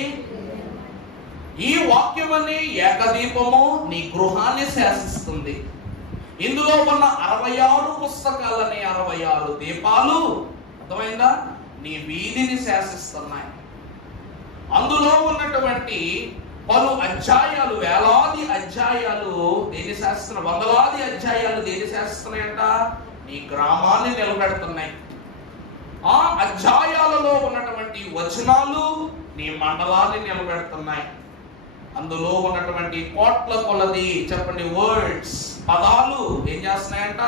ఈ వాక్యం అనే ఏకదీపము నీ గృహాన్ని శాసిస్తుంది. ఇందులో ఉన్న 66 పుస్తకాలని 66 దీపాలు, అర్థమైందా, నీ వీధిని శాసిస్తున్నాయి. అందులో ఉన్నటువంటి పలు అధ్యాయాలు, వేలాది అధ్యాయాలు దేని శాసిస్తున్నాయి? వందలాది అధ్యాయాలు దేని శాసిస్తున్నాయంట? నీ గ్రామాన్ని నిలబెడుతున్నాయి. ఆ అధ్యాయాలలో ఉన్నటువంటి వచనాలు నీ మండలాన్ని నిలబెడుతున్నాయి. అందులో ఉన్నటువంటి కోట్ల కొలది, చెప్పండి, వర్డ్స్, పదాలు ఏం చేస్తున్నాయంట?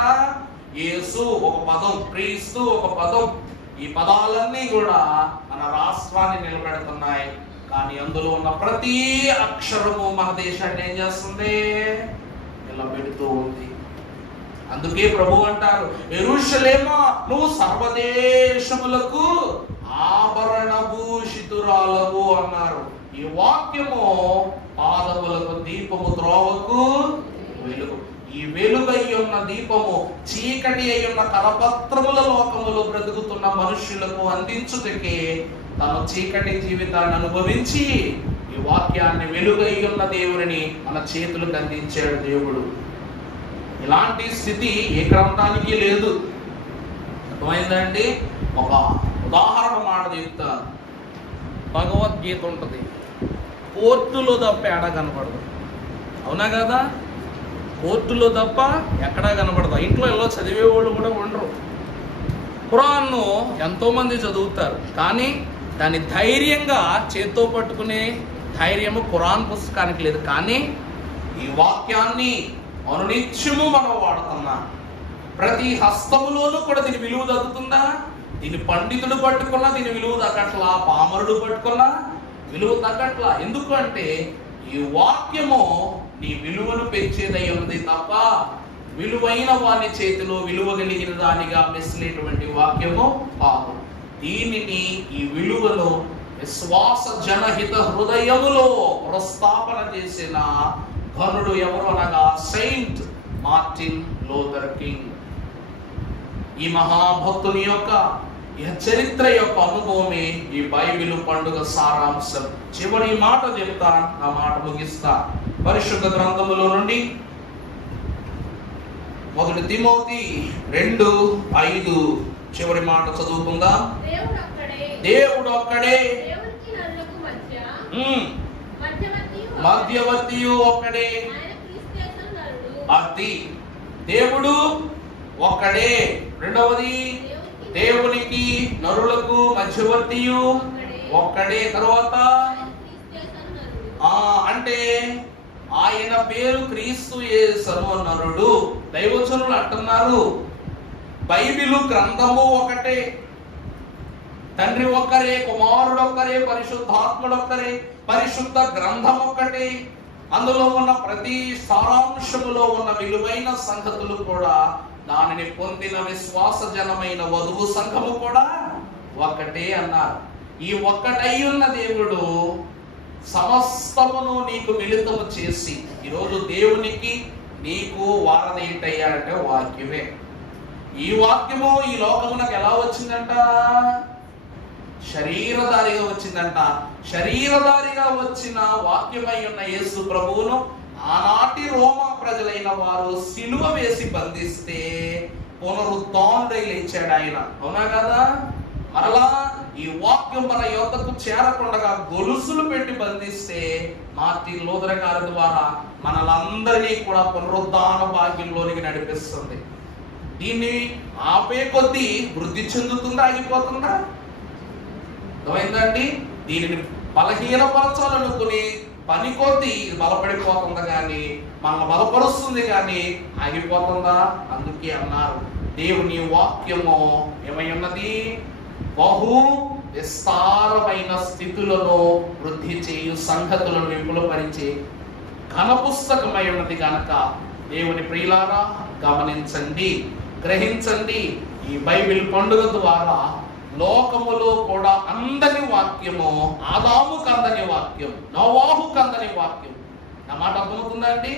యేసు ఒక పదం, క్రీస్తు ఒక పదం. ఈ పదాలన్నీ కూడా మన రాష్ట్రాన్ని నిలబెడుతున్నాయి. కానీ అందులో ఉన్న ప్రతి అక్షరము మన దేశాన్ని ఏం చేస్తుంది? నిలబెడుతూ ఉంది. అందుకే ప్రభు అంటారు, యెరూషలేమా నువ్వు సర్వదేశములకు ఆభరణ భూషితురాలవు అన్నారు. ఈ వాక్యము పాదములకు దీపము, త్రోవకు వెలుగు. ఈ వెలుగై ఉన్న దీపము చీకటి అయి ఉన్న కరపత్రముల లోకములో బ్రతుకుతున్న మనుష్యులకు అందించుటకే తను చీకటి జీవితాన్ని అనుభవించి ఈ వాక్యాన్ని వెలుగై ఉన్న దేవుని మన చేతులకు అందించాడు దేవుడు. ఇలాంటి స్థితి ఏ గ్రంథానికి లేదు. అర్థమైందండి? ఒక ఉదాహరణ మాట చెప్తాను. భగవద్గీత ఉంటుంది, కోర్టులో తప్ప ఎక్కడ కనపడదు, అవునా కదా? కోర్టులో తప్ప ఎక్కడా కనపడదు. ఇంట్లో ఎలా చదివేవాళ్ళు కూడా ఉండరు. ఖురాన్ను ఎంతోమంది చదువుతారు, కానీ దాన్ని ధైర్యంగా చేత్తో పట్టుకునే ధైర్యము ఖురాన్ పుస్తకానికి లేదు. కానీ ఈ వాక్యాన్ని అనునిత్యము మనం వాడుతున్నాం. ప్రతి హస్తములోనూ కూడా దీని విలువ తగ్గుతుందా? దీని పండితుడు పట్టుకున్నా దీని విలువ తగ్గట్లా, పామరుడు పట్టుకున్నా విలువ తగ్గట్లా. ఎందుకు అంటే ఈ వాక్యము నీ విలువను పెంచేదై ఉన్నది తప్ప విలువైన వాని చేతిలో విలువ కలిగిన దానిగా మెసిలేటువంటి వాక్యము కాదు. దీనిని ఈ విలువను విశ్వాస జనహిత హృదయములో ప్రస్థాపన చేసిన ఘనుడు ఎవరు అనగా సెయింట్ మార్టిన్ లూథర్ కింగ్. ఈ మహాభక్తుని యొక్క చరిత్ర యొక్క అనుభవమే ఈ బైబిల్ పండుగ సారాంశం. చివరి మాట చెప్తా, నా మాట ముగిస్తా. పరిశుద్ధ గ్రంథములో నుండి 1 తిమోతి 2:5 చివరి మాట చదువుకుందాం. దేవుడు ఒక్కడే, మధ్యవర్తియు ఒక్కడే. అది దేవుడు ఒక్కడే. రెండవది, దేవునికి నరులకు మధ్యవర్తియు ఒక్కడే. తర్వాత అంటే ఆయన పేరు క్రీస్తు యేసు నరుడు. దైవజనులు అంటున్నారు, బైబిలు గ్రంథము ఒకటే, తండ్రి ఒక్కరే, కుమారుడు ఒక్కరే, పరిశుద్ధాత్ముడు ఒక్కరే, పరిశుద్ధ గ్రంథం ఒక్కటే. అందులో ఉన్న ప్రతి సారాంశములో ఉన్న విలువైన సంగతులు కూడా, దానిని పొందిన విశ్వాస జనమైన వధువు సంఘము కూడా ఒక్కటే అన్నారు. ఈ ఒక్కటై ఉన్న దేవుడు సమస్తమును నీకు మిళితము చేసి, ఈరోజు దేవునికి నీకు వారధి ఏంటయ్యాడంటే వాక్యమే. ఈ వాక్యము ఈ లోకమునకు ఎలా వచ్చిందంట? శరీరధారిగా వచ్చిందంట. శరీరధారిగా వచ్చిన వాక్యమై ఉన్న యేసు ప్రభువును ఆనాటి రోమా ప్రజలైన వారు సిలువ వేసి బంధిస్తే పునరుద్ధానుడై లేచాడు ఆయన. అవునా కదా? మరలా ఈ వాక్యం మన యోధకు చేరకుండా గొలుసులు పెట్టి బంధిస్తే మార్టిన్ లూథర్ గారి ద్వారా మనలందరినీ కూడా పునరుద్ధాన భాగ్యంలోనికి నడిపిస్తుంది. దీన్ని ఆపే కొద్దీ వృద్ధి చెందుతుందా, ఆగిపోతుందా? అర్థమైందండి? దీనిని బలహీనపరచాలనుకుని పని కొద్దీ బలపడిపోతుంది కానీ మనం బలపరుస్తుంది కానీ ఆగిపోతుందా? అందుకే అన్నారు, దేవుని వాక్యము ఏమై ఉన్నది? బహు విస్తారమైన స్థితులను వృద్ధి చేయు, సంగతులను విపులపరిచే ఘన పుస్తకమై ఉన్నది కనుక దేవుని ప్రియులారా గమనించండి, గ్రహించండి. ఈ బైబిల్ పండుగ ద్వారా లోకములో కూడా అందని వాక్యము, ఆదాముకు అందని వాక్యం, నోవాహుకు అందని వాక్యం. నా మాట అర్థమవుతుందా అండి?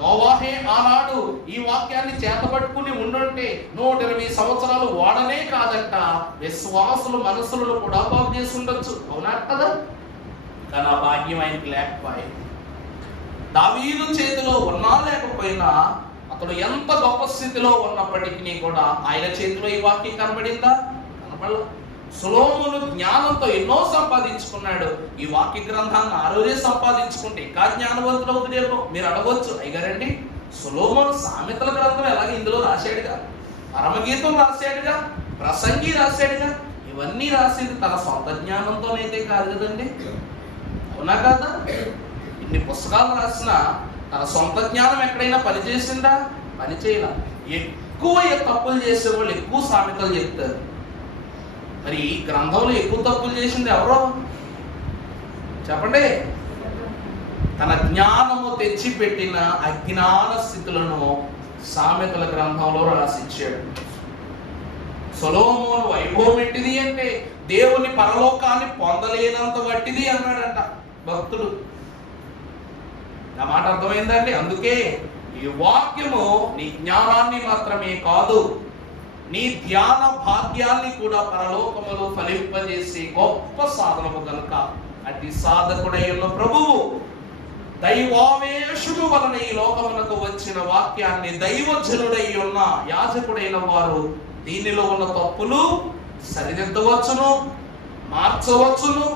నోవాహే ఆనాడు ఈ వాక్యాన్ని చేతబట్టుకుని ఉండుంటే 120 సంవత్సరాలు వాడనే కాదంట, విశ్వాసులు మనసులను కూడా బాగు చేసి ఉండొచ్చు. అవునా కదా? కానీ ఆ భాగ్యం ఆయనకి లేకపోయింది. దావీదు చేతిలో ఉన్నా లేకపోయినా, అతడు ఎంత గొప్ప స్థితిలో ఉన్నప్పటికీ కూడా ఆయన చేతిలో ఈ వాక్యం కనబడిందా? కనబడలా. సొలొమోను జ్ఞానంతో ఎన్నో సంపాదించుకున్నాడు. ఈ వాక్య గ్రంథాన్ని ఆ రోజే సంపాదించుకుంటే ఇంకా జ్ఞానవంతులు అవుతుందేమో మీరు అడగవచ్చు. అయ్యారండి, సొలొమోను సామెతల గ్రంథం ఎలాగ ఇందులో రాశాడుగా, పరమగీతం రాశాడుగా, ప్రసంగి రాశాడుగా. ఇవన్నీ రాసింది తన సొంత జ్ఞానంతోనైతే కాదు కదండి. అవునా కదా? ఇన్ని పుస్తకాలు రాసిన తన సొంత జ్ఞానం ఎక్కడైనా పనిచేసిందా? పనిచేయాల. ఎక్కువ తప్పులు చేసేవాళ్ళు ఎక్కువ సామెతలు చెప్తారు. మరి ఈ గ్రంథంలో ఎక్కువ తప్పులు చేసింది ఎవరో చెప్పండి? తన జ్ఞానము తెచ్చిపెట్టిన అజ్ఞాన స్థితులను సామెతల గ్రంథంలో రాసిచ్చాడు. సొలొమోను వైభవం ఎట్టిది అంటే దేవుని పరలోకాన్ని పొందలేనంత వట్టిది అన్నాడంట భక్తుడు. నా మాట అర్థమైందండి? అందుకే ఈ వాక్యము నీ జ్ఞానాన్ని మాత్రమే కాదు, నీ ధ్యాన భాగ్యాన్ని కూడా పరలోకములో ఫలింపజేసే గొప్ప సాధనము కనుక అతి సాధకుడై ఉన్న ప్రభువు దైవావేశము వలన ఈ లోకమునకు వచ్చిన వాక్యాన్ని దైవజనుడై ఉన్న యాజకుడైన వారు దీనిలో ఉన్న తప్పులు సరిదిద్దవచ్చును, మార్చవచ్చును,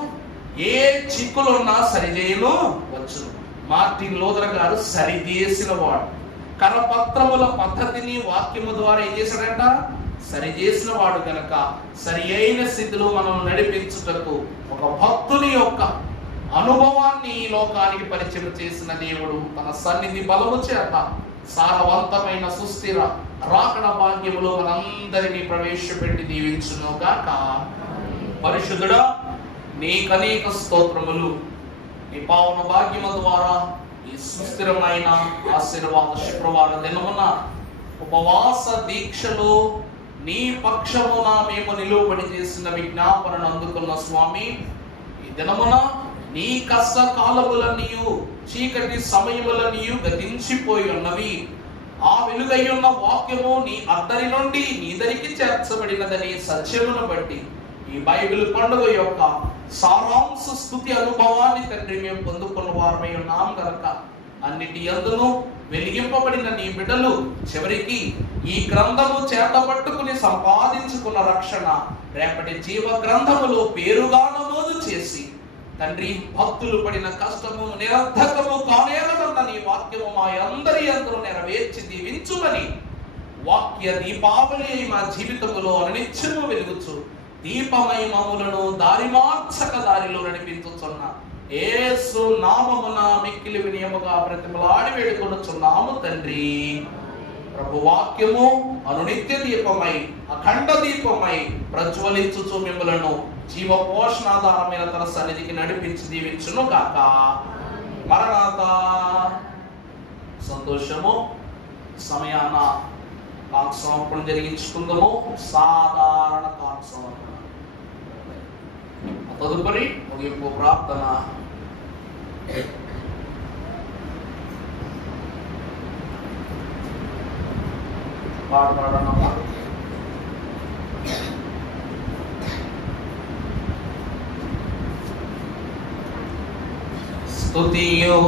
ఏ చిక్కులున్నా సరిచేయను వచ్చును. మార్టిన్ లూథర్ గారు సరిచేసిన వాడు. కరపత్రముల పద్ధతిని వాక్యము ద్వారా ఏం చేశాడంట? సరిచేసిన వాడు కనుక సరి అయిన స్థితిలో మనం నడిపించుటకు ఒక భక్తుని యొక్క అనుభవాన్ని ఈ లోకానికి పరిచయం చేసిన దేవుడు తన సన్నిధి బలము చేత సారవంతమైన సుస్థిర రాకడ భాగ్యములో మనందరినీ ప్రవేశపెట్టి దీవించును గాక. పరిశుద్ధుడా, నీకనేక స్తోత్రములు. ఈ పావన భాగ్యము ద్వారా ఈ సుస్థిరమైన ఆశీర్వాద శుక్రవార దినమున ఉపవాస దీక్షలో నీ పక్షమున మేము నిలువబడి చేసిన విజ్ఞాపనను అందుకున్న స్వామి, ఈ దినమున నీ కష్ట కాలములన్నీయు చీకటి సమయములన్నీయు గతించిపోయి ఉన్నవి. ఆ వెలుగయ్యున్న వాక్యము నీ అద్దరి నుండి నీ దరికి చేర్చబడినదని సత్యమును బట్టి ఈ బైబిల్ పండుగ యొక్క సారాంశ స్తుతి అనుభవాన్ని తండ్రి మేము పొందుకున్న వారమై ఉన్నాం గనక అన్నిటి యందును వెలిగింపబడిన నీ బిడ్డలు చివరికి ఈ గ్రంథము చేతపట్టుకుని సంపాదించుకున్న రక్షణ రేపటి జీవ గ్రంథములో పేరుగా నమోదు చేసి తండ్రి భక్తులు పడిన కష్టము నిరర్థకము కానేరదన్న నీ వాక్యము మా అందరి అందరూ నెరవేర్చి దీవించుమని వాక్య దీపావళి అయి మా జీవితములో అనిత్యము వెలుగుచు దీపమై మమ్ములను దారి మార్చక దారిలో నడిపించుచున్న యేసు నామమున మిక్కిలి వినయముగా బ్రతిమలాడి వేడుకొనుచున్నాము తండ్రి. ప్రభు వాక్యము అనునిత్య దీపమై అఖండ దీపమై ప్రజ్వలించుచు మిమ్ములను జీవ పోషణాధారమైన తన సన్నిధికి నడిపించి దీవించును కాక. మరణాత. సంతోషము. సమయాన కాంక్షార్పణ జరిగించుకుందాము. సాధారణ కాంక్షార్పణ. తదుపరి ముగింపు ప్రార్థన. పాడనమ్మా. స్తుతియు